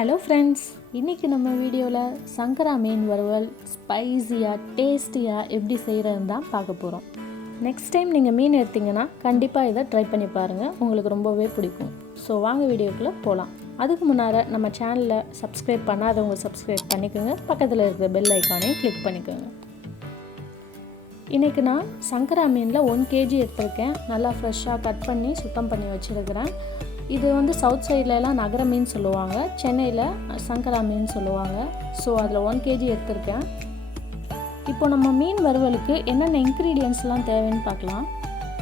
Hello friends, இன்றைக்கி நம்ம வீடியோவில் சங்கரா மீன் வறுவல் ஸ்பைஸியாக டேஸ்டியாக எப்படி செய்கிறதுன்னு தான் பார்க்க போகிறோம். நெக்ஸ்ட் டைம் நீங்கள் மீன் எடுத்திங்கன்னா கண்டிப்பாக இதை ட்ரை பண்ணி பாருங்கள், உங்களுக்கு ரொம்பவே பிடிக்கும். ஸோ வாங்க வீடியோக்குள்ளே போகலாம். அதுக்கு முன்னால் நம்ம சேனலில் சப்ஸ்கிரைப் பண்ணாதவங்க சப்ஸ்கிரைப் பண்ணிக்கோங்க, பக்கத்தில் இருக்கிற பெல் ஐக்கானையும் கிளிக் பண்ணிக்கோங்க. இன்றைக்கி நான் சங்கரா மீனில் 1 kg எடுத்திருக்கேன். நல்லா ஃப்ரெஷ்ஷாக கட் பண்ணி சுத்தம் பண்ணி வச்சுருக்கிறேன். இது சவுத் சைட்லலாம் நகர மீன் சொல்லுவாங்க, சென்னையில் சங்கரா மீன் சொல்லுவாங்க. ஸோ அதில் 1 kg எடுத்திருக்கேன். இப்போ நம்ம மீன் வறுவலுக்கு என்னென்ன இன்க்ரீடியன்ஸ்லாம் தேவைன்னு பார்க்கலாம்.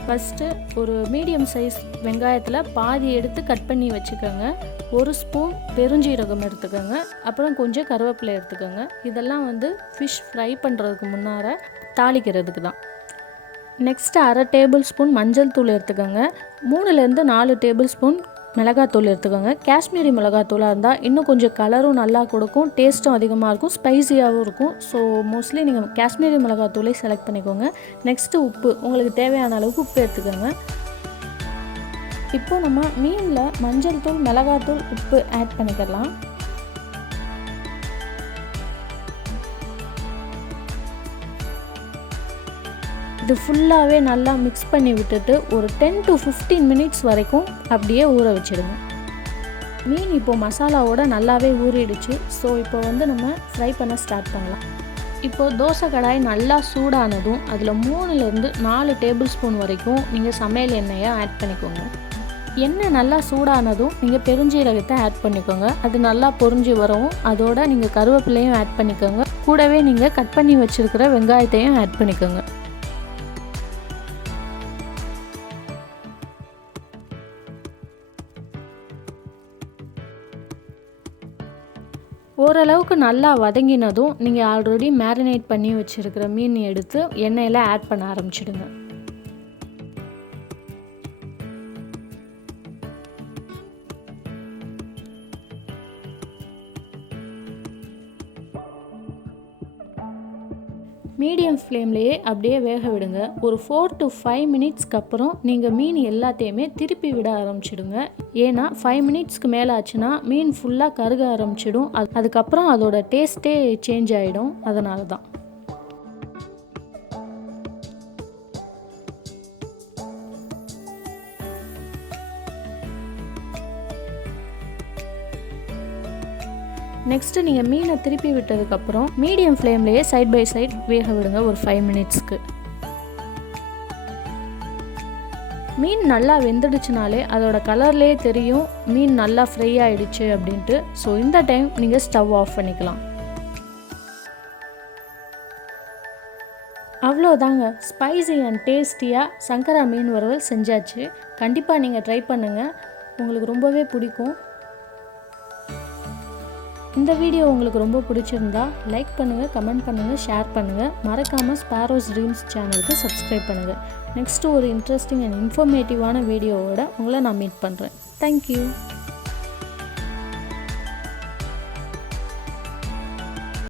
ஃபஸ்ட்டு ஒரு மீடியம் சைஸ் வெங்காயத்தில் பாதி எடுத்து கட் பண்ணி வச்சுக்கோங்க. 1 ஸ்பூன் பெருஞ்சீரகம் எடுத்துக்கோங்க. அப்புறம் கொஞ்சம் கருவேப்பிலை எடுத்துக்கோங்க. இதெல்லாம் ஃபிஷ் ஃப்ரை பண்ணுறதுக்கு முன்னால் தாளிக்கிறதுக்கு தான். நெக்ஸ்ட்டு 1/2 டேபிள் ஸ்பூன் மஞ்சள் தூள் எடுத்துக்கோங்க. 3லேருந்து 4 டேபிள் ஸ்பூன் மிளகாத்தூள் எடுத்துக்கோங்க. காஷ்மீரி மிளகாத்தூளாக இருந்தால் இன்னும் கொஞ்சம் கலரும் நல்லா கொடுக்கும், டேஸ்ட்டும் அதிகமாக இருக்கும், ஸ்பைஸியாகவும் இருக்கும். ஸோ மோஸ்ட்லி நீங்கள் காஷ்மீரி மிளகாத்தூளே செலக்ட் பண்ணிக்கோங்க. நெக்ஸ்ட்டு உப்பு, உங்களுக்கு தேவையான அளவுக்கு உப்பு எடுத்துக்கோங்க. இப்போது நம்ம மீனில் மஞ்சள் தூள், மிளகாத்தூள், உப்பு ஆட் பண்ணிக்கலாம். இது ஃபுல்லாகவே நல்லா மிக்ஸ் பண்ணி விட்டுட்டு ஒரு 10 to 15 மினிட்ஸ் வரைக்கும் அப்படியே ஊற வச்சுடுங்க. மீன் இப்போது மசாலாவோட நல்லாவே ஊறிடுச்சு. ஸோ இப்போ நம்ம ஃப்ரை பண்ண ஸ்டார்ட் பண்ணலாம். இப்போது தோசை கடாய் நல்லா சூடானதும் அதில் 3லேருந்து 4 டேபிள் ஸ்பூன் வரைக்கும் நீங்கள் சமையல் எண்ணெயை ஆட் பண்ணிக்கோங்க. எண்ணெய் நல்லா சூடானதும் நீங்கள் பெருஞ்சீரகத்தை ஆட் பண்ணிக்கோங்க. அது நல்லா பொரிஞ்சு வரவும் அதோட நீங்கள் கருவேப்பிலையும் ஆட் பண்ணிக்கோங்க. கூடவே நீங்கள் கட் பண்ணி வச்சுருக்கிற வெங்காயத்தையும் ஆட் பண்ணிக்கோங்க. ஓரளவுக்கு நல்லா வதங்கினதும் நீங்கள் ஆல்ரெடி மேரினேட் பண்ணி வச்சுருக்கிற மீன் எடுத்து எண்ணெயில் ஆட் பண்ண ஆரம்பிச்சிடுங்க. மீடியம் ஃப்ளேம்லேயே அப்படியே வேக விடுங்க. ஒரு 4 to 5 மினிட்ஸ்க்கு அப்புறம் நீங்கள் மீன் எல்லாத்தையுமே திருப்பி விட ஆரம்பிச்சிடுங்க. ஏன்னா 5 மினிட்ஸ்க்கு மேலே ஆச்சுன்னா மீன் ஃபுல்லாக கருக ஆரம்பிச்சிடும். அதுக்கப்புறம் அதோட டேஸ்ட்டே சேஞ்ச் ஆகிடும். அதனால தான். நெக்ஸ்ட்டு நீங்கள் மீனை திருப்பி விட்டதுக்கப்புறம் மீடியம் ஃப்ளேம்லேயே சைட் பை சைட் வேக விடுங்க ஒரு 5 மினிட்ஸ்க்கு. மீன் நல்லா வெந்துடுச்சுனாலே அதோட கலர்லேயே தெரியும் மீன் நல்லா ஃப்ரை ஆகிடுச்சு அப்படின்ட்டு. ஸோ இந்த டைம் நீங்கள் ஸ்டவ் ஆஃப் பண்ணிக்கலாம். அவ்வளோதாங்க, ஸ்பைசி அண்ட் டேஸ்டியாக சங்கரா மீன் வறுவல் செஞ்சாச்சு. கண்டிப்பாக நீங்கள் ட்ரை பண்ணுங்கள், உங்களுக்கு ரொம்பவே பிடிக்கும். இந்த வீடியோ உங்களுக்கு ரொம்ப பிடிச்சிருந்தா லைக் பண்ணுங்கள், கமெண்ட் பண்ணுங்கள், ஷேர் பண்ணுங்கள். மறக்காமல் ஸ்பாரோஸ் ட்ரீம்ஸ் சேனலுக்கு சப்ஸ்கிரைப் பண்ணுங்கள். நெக்ஸ்ட்டு ஒரு இன்ட்ரெஸ்டிங் அண்ட் இன்ஃபர்மேட்டிவான வீடியோவோட உங்களை நான் மீட் பண்ணுறேன். தேங்க்யூ.